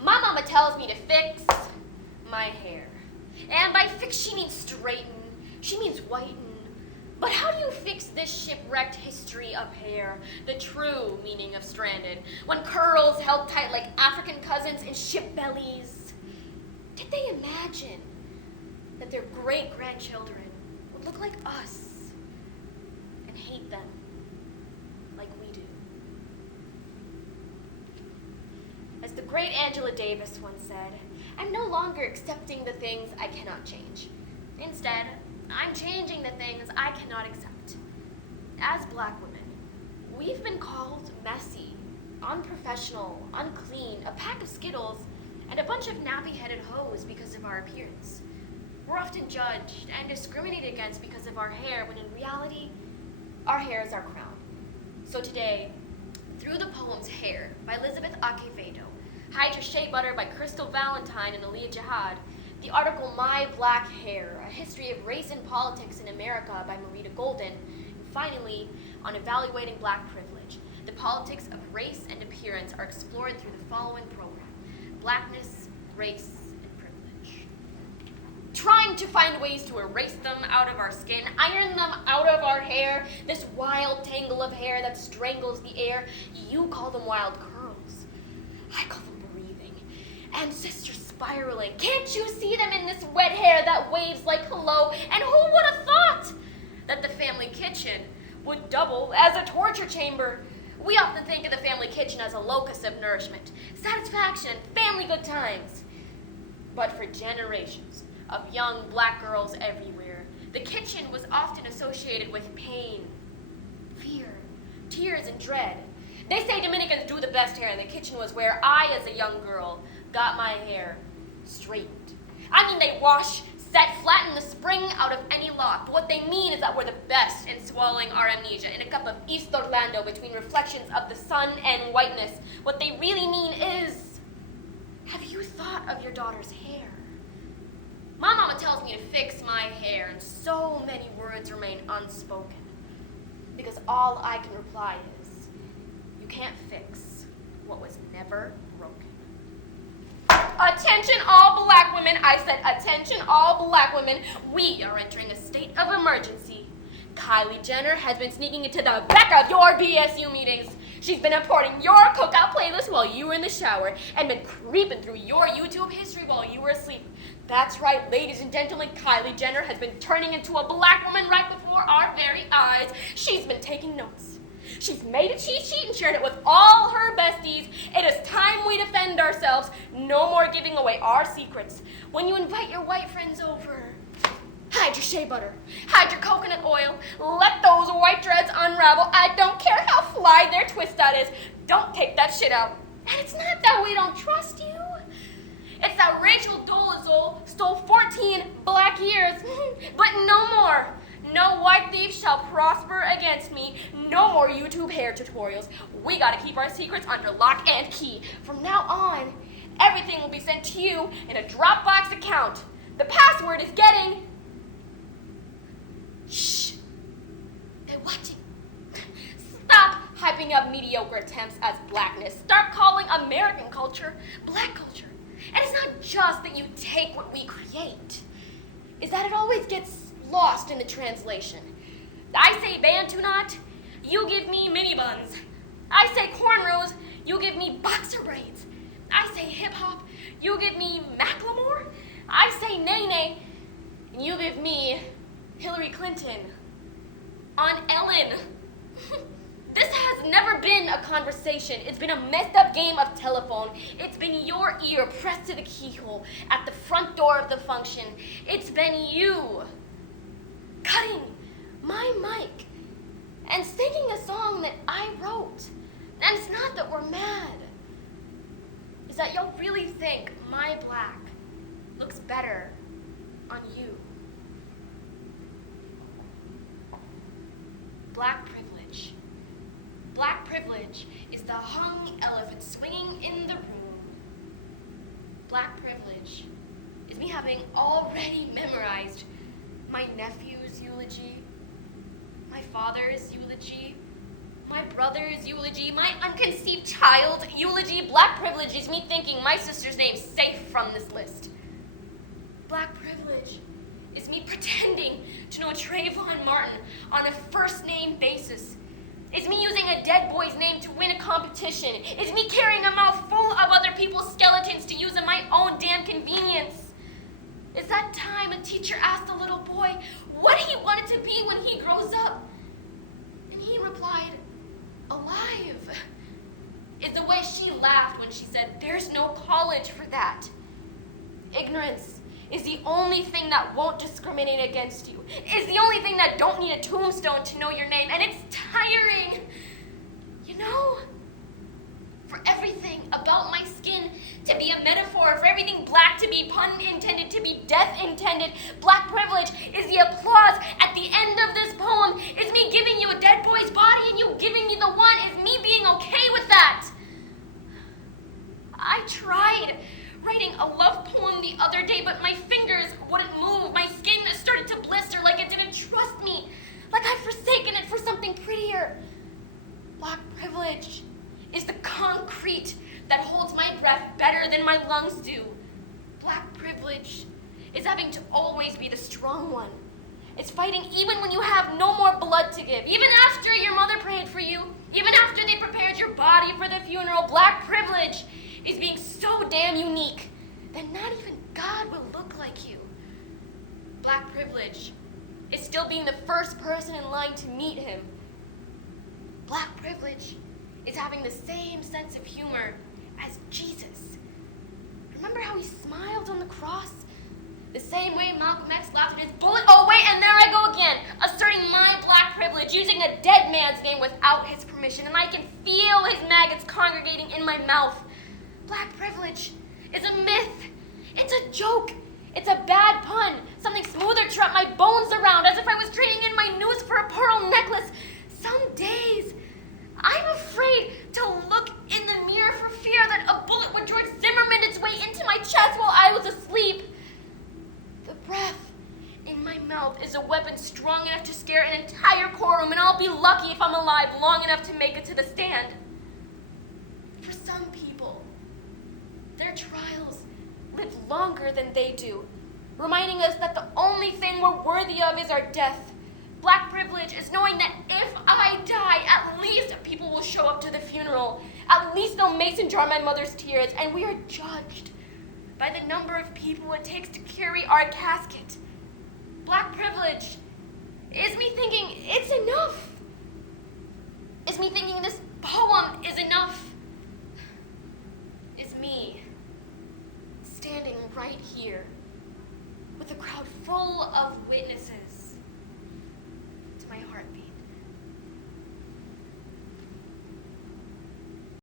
My mama tells me to fix my hair. And by fix, she means straighten. She means whiten. But how do you fix this shipwrecked history of hair, the true meaning of stranded, when curls held tight like African cousins in ship bellies? Did they imagine that their great-grandchildren would look like us and hate them like we do? As the great Angela Davis once said, I'm no longer accepting the things I cannot change. Instead, I'm changing the things I cannot accept. As Black women, we've been called messy, unprofessional, unclean, a pack of Skittles, and a bunch of nappy-headed hoes because of our appearance. We're often judged and discriminated against because of our hair, when in reality, our hair is our crown. So today, through the poems Hair by Elizabeth Acevedo, Hide Your Shea Butter by Crystal Valentine and Aliyah Jihad, the article My Black Hair, A History of Race and Politics in America by Marita Golden, and finally, on evaluating Black privilege, the politics of race and appearance are explored through the following program: Blackness, Race, and Privilege. Trying to find ways to erase them out of our skin, iron them out of our hair, this wild tangle of hair that strangles the air. You call them wild curls. I call them breathing. Ancestors spiraling. Can't you see them in this wet hair that waves like hello? And who would have thought that the family kitchen would double as a torture chamber? We often think of the family kitchen as a locus of nourishment, satisfaction, family good times. But for generations of young Black girls everywhere, the kitchen was often associated with pain, fear, tears, and dread. They say Dominicans do the best hair, and the kitchen was where I, as a young girl, got my hair straightened. I mean, they wash, set, flatten the spring out of any lock. But what they mean is that we're the best in swallowing our amnesia in a cup of East Orlando between reflections of the sun and whiteness. What they really mean is, have you thought of your daughter's hair? My mama tells me to fix my hair, and so many words remain unspoken. Because all I can reply is, you can't fix what was never broken. Attention all Black women, I said attention all Black women. We are entering a state of emergency. Kylie Jenner has been sneaking into the back of your BSU meetings. She's been importing your cookout playlist while you were in the shower and been creeping through your YouTube history while you were asleep. That's right, ladies and gentlemen, Kylie Jenner has been turning into a Black woman right before our very eyes. She's been taking notes. She's made a cheat sheet and shared it with all her besties. It is time we defend ourselves. No more giving away our secrets. When you invite your white friends over, hide your shea butter, hide your coconut oil, let those white dreads unravel. I don't care how fly their twist that is. Don't take that shit out. And it's not that we don't trust you. It's that Rachel Dolezal stole 14 Black years, but no more. No white thief shall prosper against me. No more YouTube hair tutorials. We gotta keep our secrets under lock and key. From now on, everything will be sent to you in a Dropbox account. The password is getting... Shh. They're watching. Stop hyping up mediocre attempts as Blackness. Start calling American culture Black culture. And it's not just that you take what we create. It's that it always gets lost in the translation. I say Bantu knot, you give me mini buns. I say cornrows, you give me boxer braids. I say hip hop, you give me Macklemore. I say nay, and you give me Hillary Clinton on Ellen. This has never been a conversation. It's been a messed up game of telephone. It's been your ear pressed to the keyhole at the front door of the function. It's been you cutting my mic and singing a song that I wrote. And it's not that we're mad. It's that y'all really think my black looks better on you. Black privilege. Black privilege is the hung elephant swinging in the room. Black privilege is me having already memorized my nephew's eulogy, my father's eulogy, My brother's eulogy, my unconceived child eulogy. Black privilege is me thinking my sister's name's safe from this list. Black privilege is me pretending to know Trayvon Martin on a first-name basis. It's me using a dead boy's name to win a competition. It's me carrying a mouth full of other people's skeletons to use in my own damn convenience. It's that time a teacher asked a little boy what he wanted to be when he grows up. And he replied, alive. It's the way she laughed when she said, there's no college for that. Ignorance is the only thing that won't discriminate against you. It's the only thing that don't need a tombstone to know your name, and it's tiring. You know, for everything about my skin to be a metaphor, for everything black to be pun intended, to be death intended, black privilege is the applause at the end of this poem. It's me giving you a dead boy's body and you giving me the one. It's me being okay with that. I tried writing a love poem the other day, but my fingers wouldn't move. My skin started to blister like it didn't trust me, like I'd forsaken it for something prettier. Black privilege is the concrete that holds my breath better than my lungs do. Black privilege is having to always be the strong one. It's fighting even when you have no more blood to give, even after your mother prayed for you, even after they prepared your body for the funeral. Black privilege is being so damn unique that not even God will look like you. Black privilege is still being the first person in line to meet him. Black privilege is having the same sense of humor as Jesus. Remember how he smiled on the cross? The same way Malcolm X laughed at his bullet. Oh wait, and there I go again, asserting my black privilege, using a dead man's name without his permission, and I can feel his maggots congregating in my mouth. Black privilege is a myth. It's a joke. It's a bad pun. Something smoother to wrap my bones around, as if I was trading in my noose for a pearl necklace. Some days, I'm afraid to look in the mirror for fear that a bullet would George Zimmerman its way into my chest while I was asleep. The breath in my mouth is a weapon strong enough to scare an entire courtroom, and I'll be lucky if I'm alive long enough to make it to the stand. For some people, their trials live longer than they do, reminding us that the only thing we're worthy of is our death. Black privilege is knowing that if I die, at least people will show up to the funeral. At least they'll mason jar my mother's tears, and we are judged by the number of people it takes to carry our casket. Black privilege is me thinking it's enough. Is me thinking this poem is enough. Is me standing right here with a crowd full of witnesses to my heartbeat.